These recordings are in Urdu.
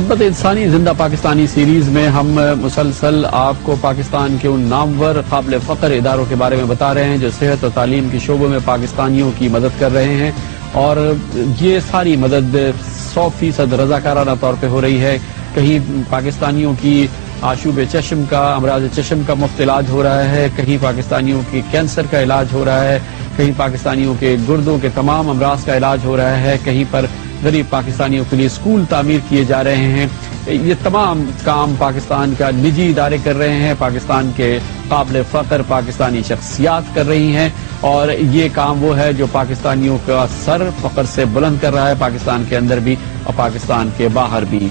خدمت انسانی زندہ پاکستانی سیریز میں ہم مسلسل آپ کو پاکستان کے ان نامور قابل فخر اداروں کے بارے میں بتا رہے ہیں جو صحت اور تعلیم کے شعبوں میں پاکستانیوں کی مدد کر رہے ہیں، اور یہ ساری مدد 100% رضاکارانہ طور پہ ہو رہی ہے۔ کہیں پاکستانیوں کی آشوب چشم کا، امراض چشم کا مفت علاج ہو رہا ہے، کہیں پاکستانیوں کی کینسر کا علاج ہو رہا ہے، کہیں پاکستانیوں کے گردوں کے تمام امراض کا علاج ہو رہا ہے، کہیں پر غریب پاکستانیوں کے لیے اسکول تعمیر کیے جا رہے ہیں۔ یہ تمام کام پاکستان کا نجی ادارے کر رہے ہیں، پاکستان کے قابل فخر پاکستانی شخصیات کر رہی ہیں، اور یہ کام وہ ہے جو پاکستانیوں کا سر فخر سے بلند کر رہا ہے، پاکستان کے اندر بھی اور پاکستان کے باہر بھی۔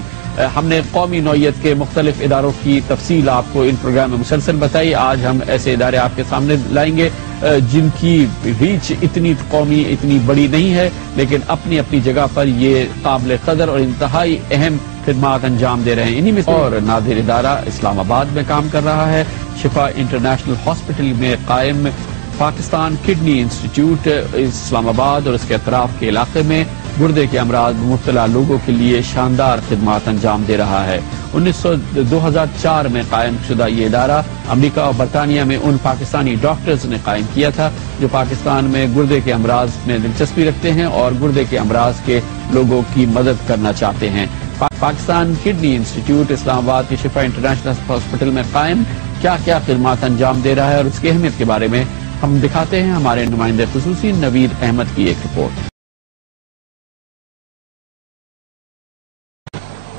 ہم نے قومی نوعیت کے مختلف اداروں کی تفصیل آپ کو ان پروگرام میں مسلسل بتائی۔ آج ہم ایسے ادارے آپ کے سامنے لائیں گے جن کی ریچ اتنی قومی اتنی بڑی نہیں ہے، لیکن اپنی اپنی جگہ پر یہ قابل قدر اور انتہائی اہم خدمات انجام دے رہے ہیں۔ انہی میں اور نادر ادارہ اسلام آباد میں کام کر رہا ہے، شفا انٹرنیشنل ہاسپٹل میں قائم پاکستان کڈنی انسٹیٹیوٹ اسلام آباد اور اس کے اطراف کے علاقے میں گردے کے امراض مبتلا لوگوں کے لیے شاندار خدمات انجام دے رہا ہے۔ 2004 میں قائم شدہ یہ ادارہ امریکہ اور برطانیہ میں ان پاکستانی ڈاکٹرز نے قائم کیا تھا جو پاکستان میں گردے کے امراض میں دلچسپی رکھتے ہیں اور گردے کے امراض کے لوگوں کی مدد کرنا چاہتے ہیں۔ پاکستان کڈنی انسٹیٹیوٹ اسلام آباد کے شفا انٹرنیشنل ہاسپٹل میں قائم کیا کیا خدمات انجام دے رہا ہے اور اس کی اہمیت کے بارے میں ہم دکھاتے ہیں ہمارے نمائندے خصوصی نوید احمد کی ایک رپورٹ۔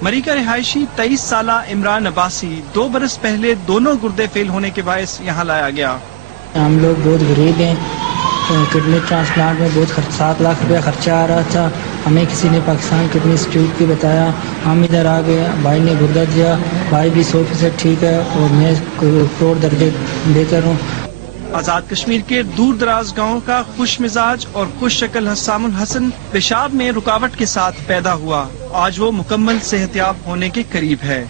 مری کا رہائشی 23 سالہ عمران عباسی 2 برس پہلے دونوں گردے فیل ہونے کے باعث یہاں لایا گیا۔ ہم لوگ بہت غریب ہیں، کڈنی ٹرانسپلانٹ میں بہت 7 لاکھ روپیہ خرچہ آ رہا تھا۔ ہمیں کسی نے پاکستان کڈنی انسٹیٹیوٹ کی بتایا، ہم ادھر آ گئے، بھائی نے گردہ دیا، بھائی بھی 100% ٹھیک ہے اور میں کروڑ درجے بہتر ہوں۔ آزاد کشمیر کے دور دراز گاؤں کا خوش مزاج اور خوش شکل حسام الحسن پیشاب میں رکاوٹ کے ساتھ پیدا ہوا، آج وہ مکمل صحت یاب ہونے کے قریب ہے۔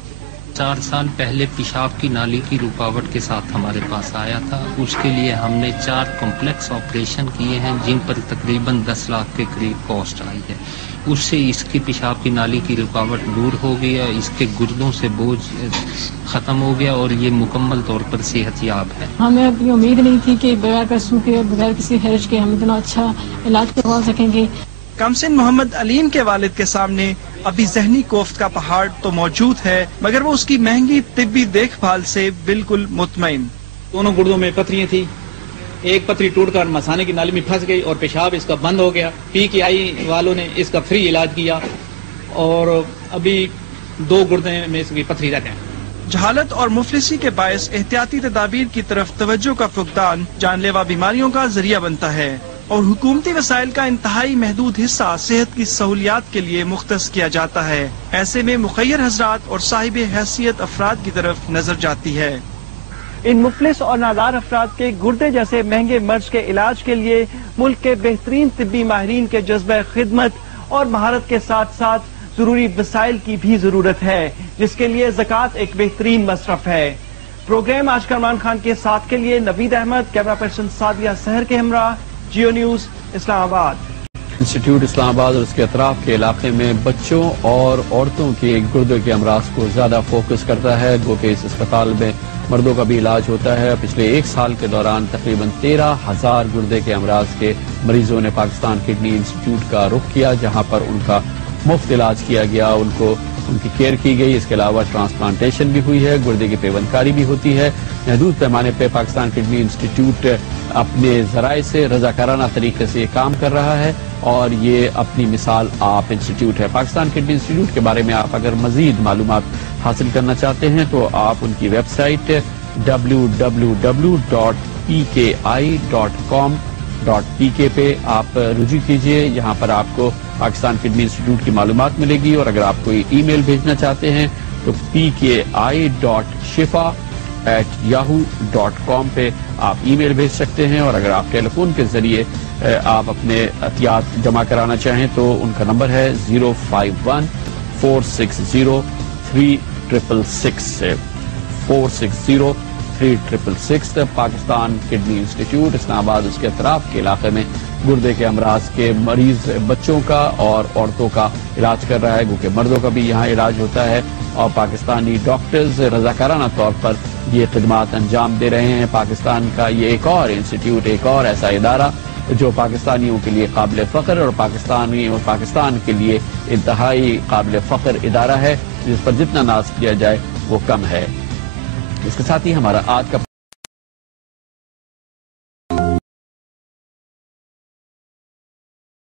4 سال پہلے پیشاب کی نالی کی رکاوٹ کے ساتھ ہمارے پاس آیا تھا، اس کے لیے ہم نے 4 کمپلیکس آپریشن کیے ہیں جن پر تقریباً 10 لاکھ کے قریب کاسٹ آئی ہے۔ اس سے اس کی پیشاب کی نالی کی رکاوٹ دور ہو گیا، اس کے گردوں سے بوجھ ختم ہو گیا اور یہ مکمل طور پر صحت یاب ہے۔ ہمیں ابھی امید نہیں تھی کہ بغیر پیسوں کے بغیر کسی خرچ کے ہم اتنا اچھا علاج کروا سکیں گے۔ کمسن محمد علیم کے والد کے سامنے ابھی ذہنی کوفت کا پہاڑ تو موجود ہے، مگر وہ اس کی مہنگی طبی دیکھ بھال سے بالکل مطمئن۔ دونوں گردوں میں پتھریاں تھیں، ایک پتھری ٹوٹ کر مثانے کی نالی میں پھنس گئی اور پیشاب اس کا بند ہو گیا۔ PKI والوں نے اس کا فری علاج کیا اور ابھی 2 گردے میں اس کی پتھری رہتے ہیں۔ جہالت اور مفلسی کے باعث احتیاطی تدابیر کی طرف توجہ کا فقدان جان لیوا بیماریوں کا ذریعہ بنتا ہے، اور حکومتی وسائل کا انتہائی محدود حصہ صحت کی سہولیات کے لیے مختص کیا جاتا ہے۔ ایسے میں مخیر حضرات اور صاحب حیثیت افراد کی طرف نظر جاتی ہے۔ ان مفلس اور نادار افراد کے گردے جیسے مہنگے مرض کے علاج کے لیے ملک کے بہترین طبی ماہرین کے جذبہ خدمت اور مہارت کے ساتھ ساتھ ضروری وسائل کی بھی ضرورت ہے، جس کے لیے زکوٰۃ ایک بہترین مصرف ہے۔ پروگرام آج کا عمران خان کے ساتھ کے لیے نوید احمد، کیمرہ پرسن سعدیہ سحر کے ہمراہ، جیو نیوز اسلام آباد۔ انسٹیٹیوٹ اسلام آباد اور اس کے اطراف کے علاقے میں بچوں اور عورتوں کے گردے کے امراض کو زیادہ فوکس کرتا ہے، گو کہ اس اسپتال میں مردوں کا بھی علاج ہوتا ہے۔ پچھلے 1 سال کے دوران تقریباً 13,000 گردے کے امراض کے مریضوں نے پاکستان کڈنی انسٹیٹیوٹ کا رخ کیا، جہاں پر ان کا مفت علاج کیا گیا، ان کی کیئر کی گئی۔ اس کے علاوہ ٹرانسپلانٹیشن بھی ہوئی ہے، گردے کی پیوند کاری بھی ہوتی ہے۔ محدود پیمانے پہ پاکستان کڈنی انسٹیٹیوٹ اپنے ذرائع سے رضاکارانہ طریقے سے یہ کام کر رہا ہے اور یہ اپنی مثال آپ انسٹیٹیوٹ ہے۔ پاکستان کڈنی انسٹیٹیوٹ کے بارے میں آپ اگر مزید معلومات حاصل کرنا چاہتے ہیں تو آپ ان کی ویب سائٹ www.pki.com.pk پہ آپ رجوع کیجئے، یہاں پر آپ کو پاکستان کڈنی انسٹیٹیوٹ کی معلومات ملے گی، اور اگر آپ کوئی ای میل بھیجنا چاہتے ہیں تو pki.shifa@yahoo.com پہ آپ ای میل بھیج سکتے ہیں، اور اگر آپ ٹیلی فون کے ذریعے آپ اپنے عطیات جمع کرانا چاہیں تو ان کا نمبر ہے 051-460-3666 460 3666 پاکستان کڈنی انسٹیٹیوٹ اسلام آباد اس کے اطراف کے علاقے میں گردے کے امراض کے مریض بچوں کا اور عورتوں کا علاج کر رہا ہے، گو کہ مردوں کا بھی یہاں علاج ہوتا ہے، اور پاکستانی ڈاکٹرز رضاکارانہ طور پر یہ خدمات انجام دے رہے ہیں۔ پاکستان کا یہ ایک اور انسٹیٹیوٹ، ایک اور ایسا ادارہ جو پاکستانیوں کے لیے قابل فخر اور پاکستان کے لیے انتہائی قابل فخر ادارہ ہے، جس پر جتنا ناز کیا جائے وہ کم ہے۔ اس کے ساتھ ہی ہمارا آج کا